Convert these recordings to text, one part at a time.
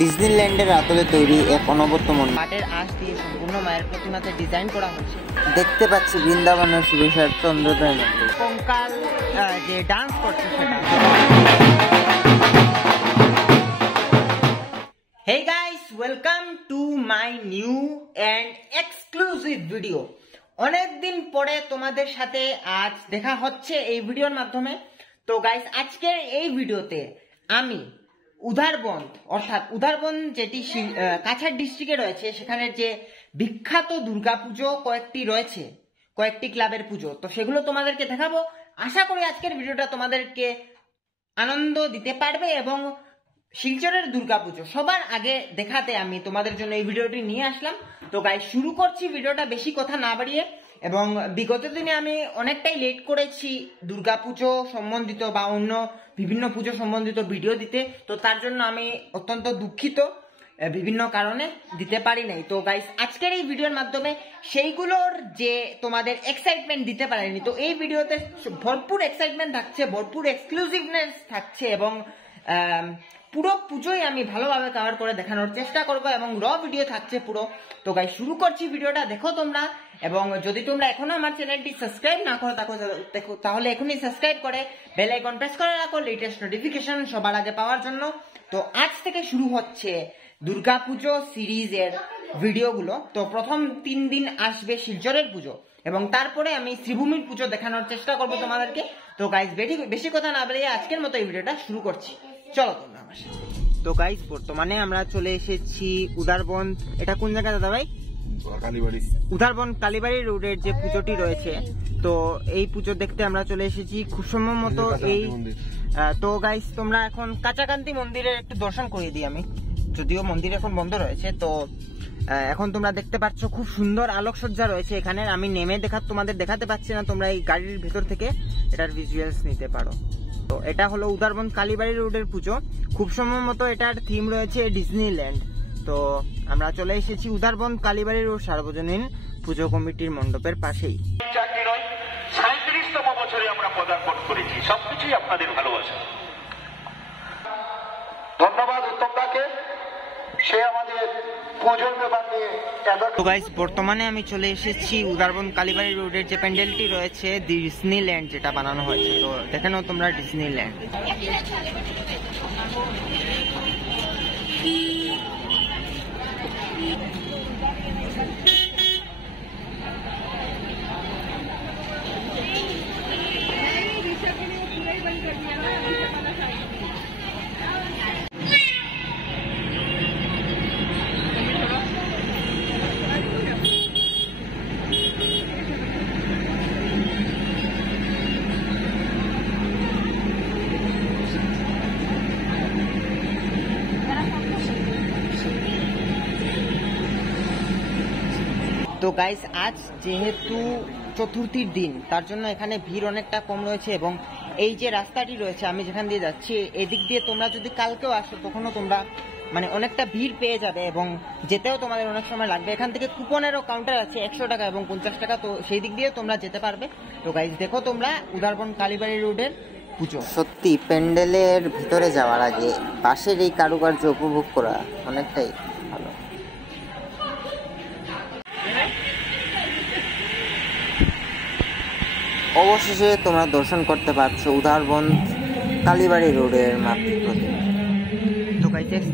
ডিজনিল্যান্ডের আদলে তৈরি এক অনবদ্য মন্দির, মাটির আঁশ দিয়ে সম্পূর্ণ মায়ের প্রতিমাতে ডিজাইন করা হয়েছে। দেখতে পাচ্ছি বৃন্দাবনের সুবিশাল চন্দ্রোদয় মন্দির। কঙ্কাল যে ডান্স করছে সেটা। Hey guys, welcome to my new and exclusive video. অনেকদিন পরে তোমাদের সাথে আজ দেখা হচ্ছে এই ভিডিওর মাধ্যমে। তো গাইস, আজকের এই ভিডিওতে আমি উধারবন অর্থাৎ উধারবন যেটি কাছাড় ডিস্ট্রিক্টে রয়েছে, সেখানে যে বিখ্যাত দুর্গাপুজো কয়েকটি রয়েছে, কয়েকটি ক্লাবের পুজো, তো সেগুলো তোমাদেরকে দেখাবো। আশা করি আজকের ভিডিওটা তোমাদেরকে আনন্দ দিতে পারবে এবং শিলচরের দুর্গাপুজো সবার আগে দেখাতে আমি তোমাদের জন্য এই ভিডিওটি নিয়ে আসলাম। তো গাইস, শুরু করছি ভিডিওটা বেশি কথা না বাড়িয়ে। এবং বিগত দিনে আমি অনেকটাই লেট করেছি দুর্গাপুজো সম্বন্ধিত বা অন্য বিভিন্ন পুজো সম্বন্ধিত ভিডিও দিতে, তো তার জন্য আমি অত্যন্ত দুঃখিত, বিভিন্ন কারণে দিতে পারি নাই। তো গাইস, আজকের এই ভিডিওর মাধ্যমে সেইগুলোর যে তোমাদের এক্সাইটমেন্ট দিতে পারেনি, তো এই ভিডিওতে ভরপুর এক্সাইটমেন্ট থাকছে, ভরপুর এক্সক্লুসিভনেস থাকছে এবং পুরো পুজোই আমি ভালোভাবে কভার করে দেখানোর চেষ্টা করবো এবং র ভিডিও থাকছে পুরো। তো গাইস, শুরু করছি ভিডিওটা, দেখো তোমরা। এবং যদি তোমরা এখনো আমার চ্যানেলটি সাবস্ক্রাইব না করো দেখো, তাহলে এখনই সাবস্ক্রাইব করে বেল আইকন প্রেস করে রাখো লেটেস্ট নোটিফিকেশন সবার আগে পাওয়ার জন্য। তো আজ থেকে শুরু হচ্ছে দুর্গাপুজো সিরিজের ভিডিওগুলো। তো প্রথম 3 দিন আসবে শিলচরের পুজো এবং তারপরে আমি শ্রীভূমির পুজো দেখানোর চেষ্টা করবো তোমাদেরকে। তো গাইস, বেশি কথা না বলে আজকের মতো এই ভিডিওটা শুরু করছি, চলো তোমরা আমার সাথে। তো গাইস, বর্তমানে আমরা চলে এসেছি উধারবন। এটা কোন জায়গা দাদা ভাই? কালীবাড়ি। উধারবন কালীবাড়ি রোডের যে পুজোটি রয়েছে, তো এই পুজো দেখতে আমরা চলে এসেছি খুব সম্ভবত এই। তো গাইস, তোমরা এখন কাঁচাকান্তি মন্দিরের একটু দর্শন করিয়ে দিই আমি, যদিও মন্দির এখন বন্ধ রয়েছে। তো এখন তোমরা দেখতে পাচ্ছ খুব সুন্দর আলোকসজ্জা রয়েছে এখানে। আমি নেমে তোমাদের দেখাতে পাচ্ছি না, তোমরা এই গাড়ির ভেতর থেকে এটার ভিজুয়ালস নিতে পারো। তো এটা হলো উধারবন কালীবাড়ি রোডের পুজো। খুব সম্ভবত এটার থিম রয়েছে ডিজনিল্যান্ড। তো আমরা চলে এসেছি উধারবন কালীবাড়ি রোড সার্বজনীন পুজো কমিটির মণ্ডপের পাশেই। 37তম বছরে আমরা পদার্পণ করেছি, সবকিছুই আপনাদের ভালোবাসা। ধন্যবাদ উত্তমদাকে, সে আমাদের পুজোর ব্যাপার নিয়ে। তো গাইস, বর্তমানে আমি চলে এসেছি উধারবন কালীবাড়ি রোডের যে প্যান্ডেলটি রয়েছে ডিজনিল্যান্ড যেটা বানানো হয়েছে। তো দেখে নাও তোমরা ডিজনিল্যান্ড। তো গাইস, আজ যেহেতু চতুর্থীর দিন, তার জন্য এখানে ভিড় অনেকটা কম রয়েছে এবং এই যে রাস্তাটি রয়েছে আমি যেখান দিয়ে যাচ্ছি, এদিক দিয়ে তোমরা যদি কালকেও আসো তখনও তোমরা মানে অনেকটা ভিড় পেয়ে যাবে এবং যেতেও তোমাদের অনেক সময় লাগবে। এখান থেকে কুপনেরও কাউন্টার আছে 100 টাকা এবং 50 টাকা, তো সেই দিক দিয়ে তোমরা যেতে পারবে। তো গাইস, দেখো তোমরা উধারবন কালীবাড়ি রোডের পুজো। সত্যি প্যান্ডেলের ভিতরে যাওয়ার আগে পাশের এই কারুকার্য উপভোগ করা অনেকটাই ভালো। অবশেষে তোমরা দর্শন করতে পারছো উধারবন কালীবাড়ি রোডের মাতৃপ্রতিমা। তো গাইস,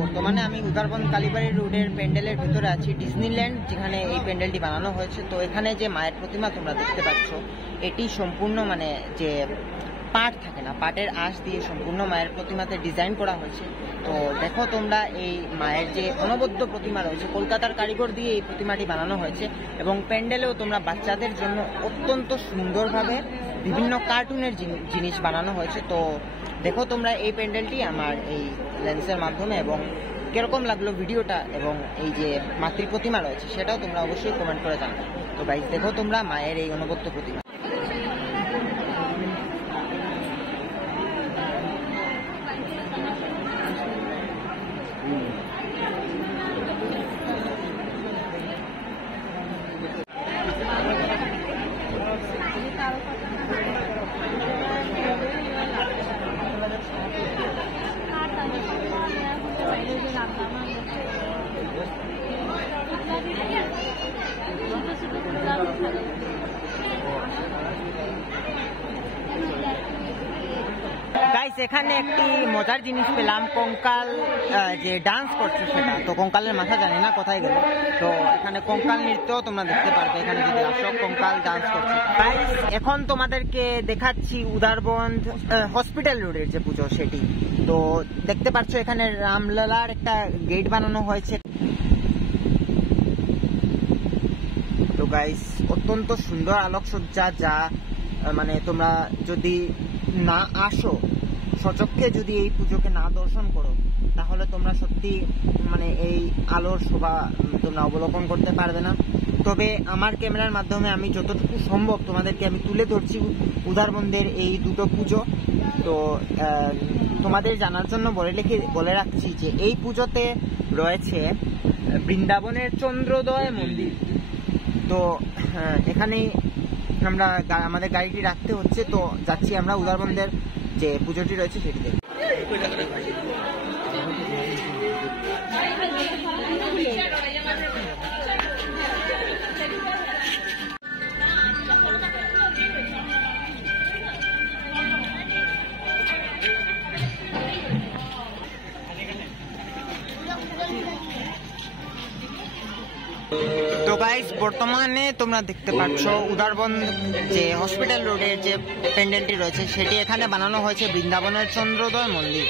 বর্তমানে আমি উদারবন কালীবাড়ি রোডের প্যান্ডেলের ভিতরে আছি, ডিজনিল্যান্ড, যেখানে এই প্যান্ডেলটি বানানো হয়েছে। তো এখানে যে মায়ের প্রতিমা তোমরা দেখতে পাচ্ছ, এটি সম্পূর্ণ মানে যে পাট থাকে না, পাটের আঁশ দিয়ে সম্পূর্ণ মায়ের প্রতিমাতে ডিজাইন করা হয়েছে। তো দেখো তোমরা এই মায়ের যে অনবদ্য প্রতিমা রয়েছে, কলকাতার কারিগর দিয়ে এই প্রতিমাটি বানানো হয়েছে। এবং প্যান্ডেলেও তোমরা বাচ্চাদের জন্য অত্যন্ত সুন্দরভাবে বিভিন্ন কার্টুনের জিনিস বানানো হয়েছে। তো দেখো তোমরা এই প্যান্ডেলটি আমার এই লেন্সের মাধ্যমে, এবং কিরকম লাগলো ভিডিওটা এবং এই যে মাতৃ প্রতিমা রয়েছে সেটাও তোমরা অবশ্যই কমেন্ট করে জানাবে। তো গাইস দেখো তোমরা মায়ের এই অনবদ্য প্রতিমা। গাইস এখানে একটি মজার জিনিস পেলাম, কঙ্কাল যে ডান্স করছে সেটা, তো কঙ্কালের মাথা জানি না কোথায় গেল। তো এখানে কঙ্কাল নৃত্য তোমরা দেখতে পারবে, এখানে যদি আসো কঙ্কাল ডান্স করছে। গাইস এখন তোমাদেরকে দেখাচ্ছি উদারবন হসপিটাল রোডের যে পুজো সেটি। তো দেখতে পাচ্ছ এখানে রামলালার একটা গেট বানানো হয়েছে। তো গাইস অত্যন্ত সুন্দর আলোকসজ্জা, যা মানে তোমরা যদি না আসো, সচক্ষে যদি এই পুজোকে না দর্শন করো, তাহলে তোমরা সত্যি মানে এই আলোর শোভা তোমরা অবলোকন করতে পারবে না। তবে আমার ক্যামেরার মাধ্যমে আমি যতটুকু সম্ভব তোমাদেরকে আমি তুলে ধরছি উদারবন্দের এই দুটো পুজো। তো তোমাদের জানার জন্য বলে রাখছি যে এই পুজোতে রয়েছে বৃন্দাবনের চন্দ্রোদয় মন্দির। তো এখানে আমরা আমাদের গাড়িটি রাখতে হচ্ছে। তো যাচ্ছি আমরা উদারবন্দের যে পুজোটি রয়েছে সেটি দেখতে। তো গাইস বর্তমানে তোমরা দেখতে পাচ্ছ উদারবন যে হসপিটাল রোডের যে প্যান্ডেলটি রয়েছে সেটি এখানে বানানো হয়েছে বৃন্দাবনের চন্দ্রোদয় মন্দির।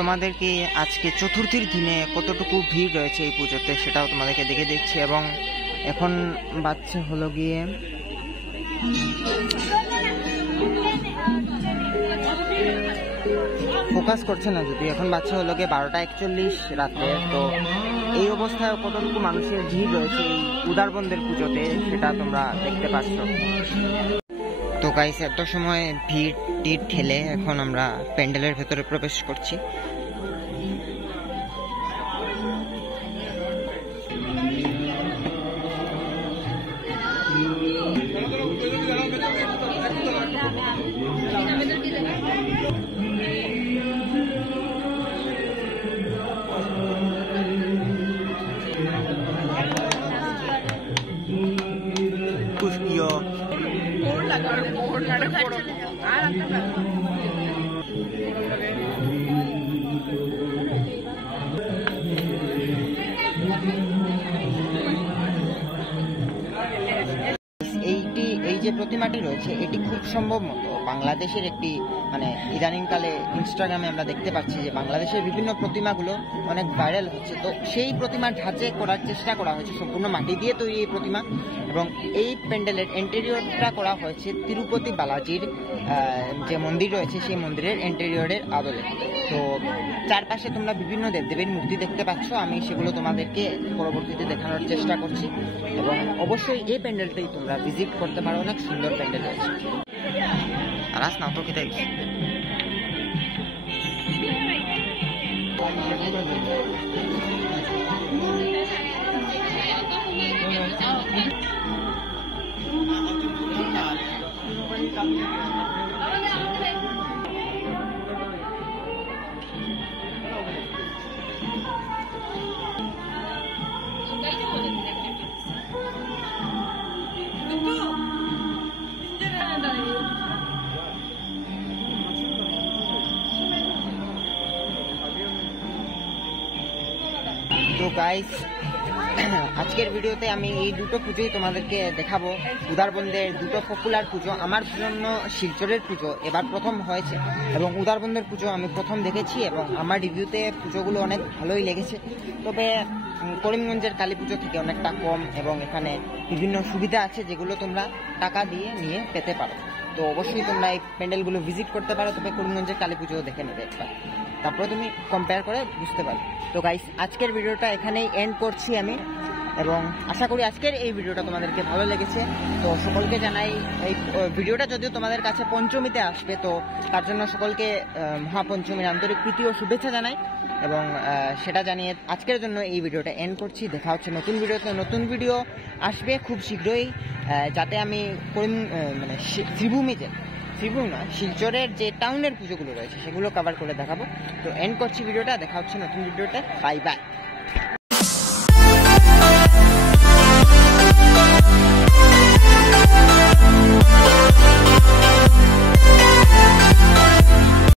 তোমাদেরকে আজকে চতুর্থীর দিনে কতটুকু ভিড় রয়েছে এই পুজোতে সেটাও তোমাদেরকে দেখে দিচ্ছি। এবং এখন বাচ্চা হলো গিয়ে ফোকাস করছে না, যদি এখন বাচ্চা হলো গিয়ে 12:41 রাতে। তো এই অবস্থায় কতটুকু মানুষের ভিড় রয়েছে এই উদারবন্দের পুজোতে সেটা তোমরা দেখতে পাচ্ছ। তো গাইস এত সময় ভিড় টিড় ঠেলে এখন আমরা প্যান্ডেলের ভেতরে প্রবেশ করছি। যে প্রতিমাটি রয়েছে এটি খুব সম্ভব মতো বাংলাদেশের একটি মানে ইদানিংকালে ইনস্টাগ্রামে আমরা দেখতে পাচ্ছি যে বাংলাদেশের বিভিন্ন প্রতিমাগুলো অনেক ভাইরাল হচ্ছে। তো সেই প্রতিমার ধাঁচে করার চেষ্টা করা হয়েছে, সম্পূর্ণ মাটি দিয়ে তৈরি এই প্রতিমা, এবং এই প্যান্ডেলের ইন্টেরিয়রটা করা হয়েছে তিরুপতি বালাজির যে মন্দির রয়েছে সেই মন্দিরের ইন্টেরিয়রের আদলে। তো চারপাশে তোমরা বিভিন্ন দেবদেবীর মূর্তি দেখতে পাচ্ছ, আমি সেগুলো তোমাদেরকে পরবর্তীতে দেখানোর চেষ্টা করছি। এবং অবশ্যই এই প্যান্ডেলটাই তোমরা ভিজিট করতে পারো, অনেক সুন্দর প্যান্ডেল রয়েছে। আর আস না তো কেটে গেছে। তো গাইস, আজকের ভিডিওতে আমি এই দুটো পুজোই তোমাদেরকে দেখাবো, উদারবন্দের দুটো পপুলার পুজো। আমার জন্য শিলচরের পুজো এবার প্রথম হয়েছে এবং উদারবন্দের পুজো আমি প্রথম দেখেছি এবং আমার রিভিউতে পুজোগুলো অনেক ভালোই লেগেছে। তবে করিমগঞ্জের কালী পুজো থেকে অনেকটা কম এবং এখানে বিভিন্ন সুবিধা আছে যেগুলো তোমরা টাকা দিয়ে নিয়ে পেতে পারো। তো অবশ্যই তোমরা এই প্যান্ডেলগুলো ভিজিট করতে পারো, তবে করিমগঞ্জের কালী পুজো দেখে নেবে একবার, তারপরে তুমি কম্পেয়ার করে বুঝতে পারো। তো গাইস, আজকের ভিডিওটা এখানেই এন্ড করছি আমি, এবং আশা করি আজকের এই ভিডিওটা তোমাদেরকে ভালো লেগেছে। তো সকলকে জানাই, এই ভিডিওটা যদিও তোমাদের কাছে পঞ্চমীতে আসবে, তো তার জন্য সকলকে মহাপঞ্চমীর আন্তরিক প্রীতি ও শুভেচ্ছা জানাই, এবং সেটা জানিয়ে আজকের জন্য এই ভিডিওটা এন্ড করছি। দেখা হচ্ছে নতুন ভিডিওতে। নতুন ভিডিও আসবে খুব শীঘ্রই, যাতে আমি মানে ত্রিভুমি না, শিলচরের যে টাউনের পুজোগুলো রয়েছে সেগুলো কভার করে দেখাবো। তো এন্ড করছি ভিডিওটা, দেখা হচ্ছে নতুন ভিডিওতে। Bye bye.